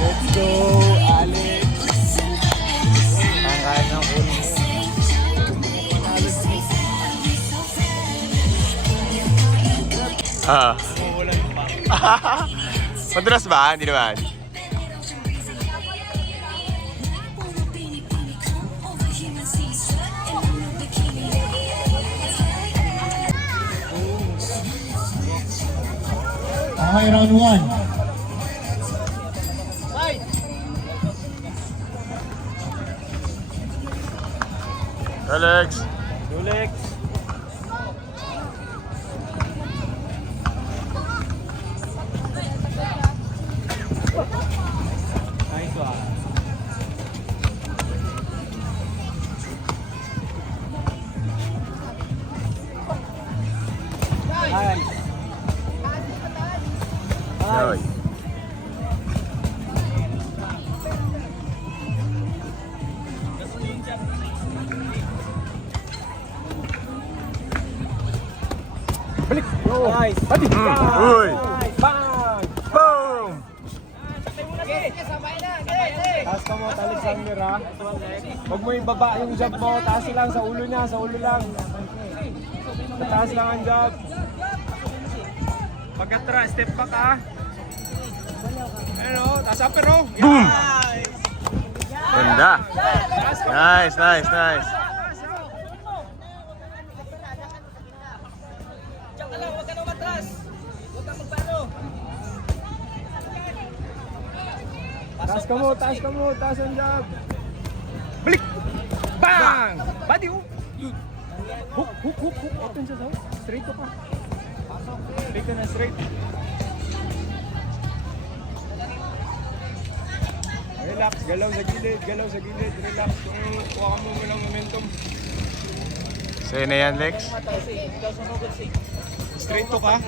Let's go, Alex. Ang kaya ng ulo. Madulas ba? Hindi naman. Okay, round 1. Alex. Alex. Nice one. Nice. Yoy. Balik. Nice. Pati. Uy. Bang. Boom! Taas ka mo, Alexander ha. Huwag mo ibaba yung jab mo. Taas lang sa ulo niya, sa ulo lang. Taas lang ang jab. Pagkatra, step back ha. Ano, taas upper row. Boom! Nice. Ganda. Nice, nice, nice. Taas ka mo, taas ka mo, taas ang jab. Balik! Bang! Body hook! Hook, hook, hook, hook. Ito siya sa hook. Straight to pa. Straight to na, straight. Relax, galaw sa gilid, galaw sa gilid. Relax, kuha mo mo ng momentum. Sa'yo na yan, Lex. Straight to ka.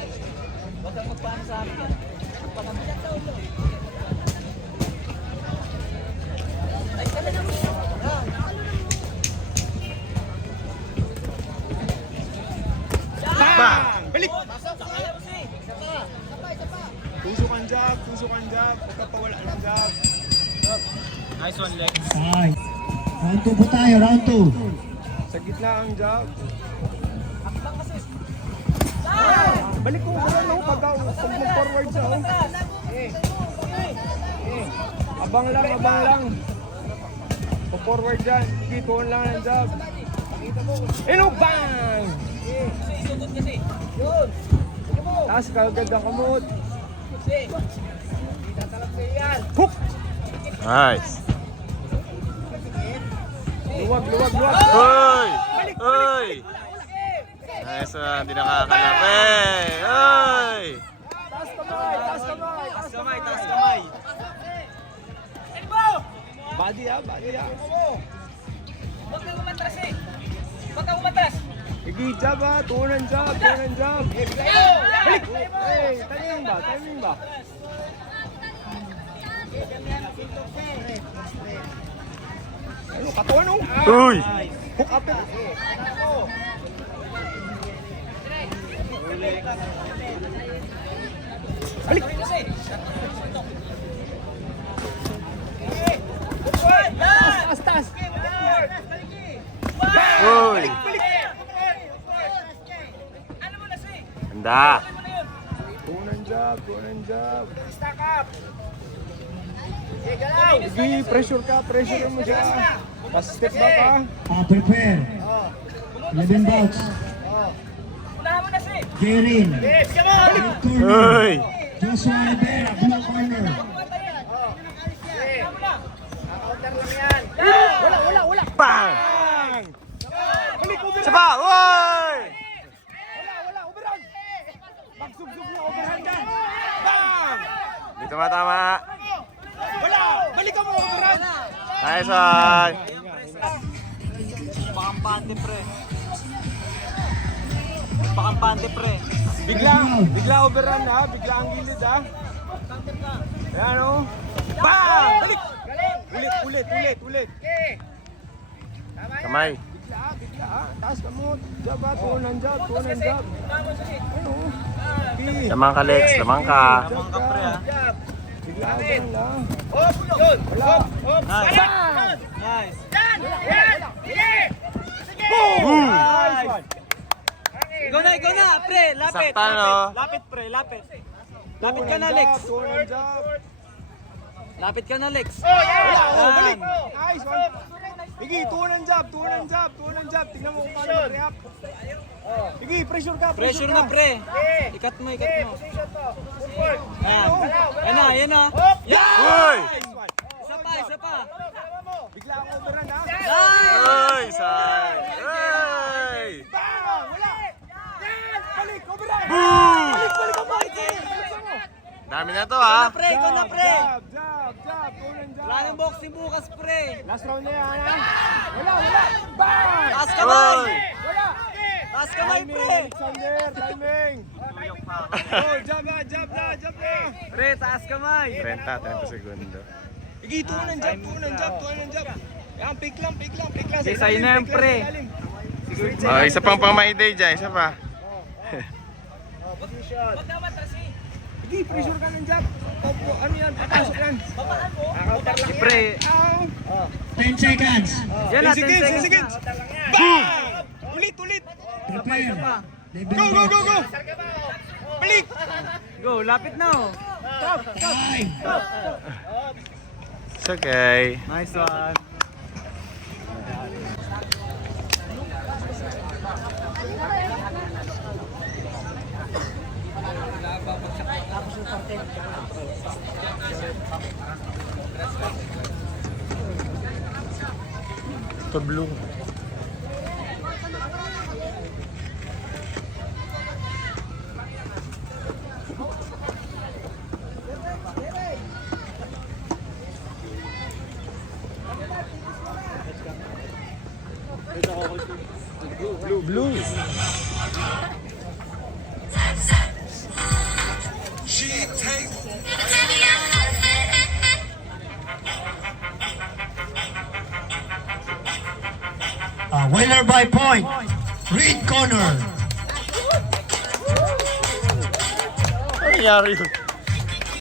Bang! Balik! Tusok ang jab, tusok ang jab. Huwag ka pawala ng jab. Nice one, Lex. Okay. Round 2 po tayo, round 2. Sa gitna ang jab. Balik ko, ano, pag mag-forward siya. Oh. Abang lang, abang lang. Pag-forward dyan, ikituan lang ang jab. Eno, bang! Taas ka agad ang kamot. Hook! Nice. Luwag, luwag, luwag. Uy! Uy! Nice one. Hindi nakakalap. Hey! Uy! Taas kamay, taas kamay, taas kamay, taas kamay. Body ah, body ah. Huwag kang umatras eh. Huwag kang umatras. Igi jab ah, tunan jab, tunan jab. Balik! Hey, timing ba, timing ba? Ano, katuan oh. Uy! Hook up eh. Balik! Taas, taas, taas! Uy! Ganda. Tunan jab, tunan jab. Igi, pressure ka, pressure mo siya. Pas step back ka. Prepare. 11 bouts. Unahan mo na si. Jarin. Corner. Uy! Joshua Rivera, blue corner. Wala. Bang! Bang! Balik, overhand! Isa pa! Uy! Wala, overhand! Pagsubsub mo, overhand ka! Bang! Hindi tumatama. Wala! Balik ka mo, overhand! Nice one. Pakampante pre. Pakampante pre. Bigla overhand ha, bigla ang gilid ha. Ayan o. Bang! Balik! Ulit. Kamay. Bigla ha. Taas ka mo. Jab ha, tunan jab. Ayun o. Lamang ka, Lex. Lamang ka. Lamang ka pre ha. Bigla lang lang. Hop! Yun! Hop! Hop! Nice. Balik! Nice. Yan! Yan! Sige! Sige! Boom! Nice one. Ikaw na, pre. Lapit. Sakta, no? Lapit, pre. Lapit. Lapit ka na, Lex. Two on job. Lapit ka na, Lex. Oh, yan! Wala, oh, balik. Yan. Nice one. Sige, two on job. Tingnan mo kung paano mag-react. Sige, pressure ka. Pressure na, pre. Ikat mo. Position to. Footwork. Yan. Yan na. Hop! Yan! Uy! Isa pa. Bigla ang overrun ha. Uy! Say! Uy! Bang! Wala. Yan! Balik, overrun. Boom! Balik ang balik. Bilisan mo. Dami na to, ha? Pre, ikaw na, pre. Jab. Two on job. Wala nang boxing bukas, pre. Last round na yan ha. Wala. Bang! Taas kamay. Uy! Wala. Taas kamay, Timing, pre. Alexander, timing. Oh, jab na. Pre, taas kamay. 30 segundo. Sige, two on job. Yan, pick lang. Sige, sa'yo na yan, pre. Oh, isa pang pang-my-day dyan. Isa pa. Huwag na matras eh. Sige, pressure ka ng jab. Ano yan? Papasok yan. Counter lang yan. Pre. Ow. 10 seconds. Yan na, 10 Sige. seconds. Bang! Ulit. Prepare. Level Go. box. Balik. Go, lapit na, oh. 5, It's okay. Nice one. Tablong. Blue. winner by point. Red corner. Ano nangyari yun?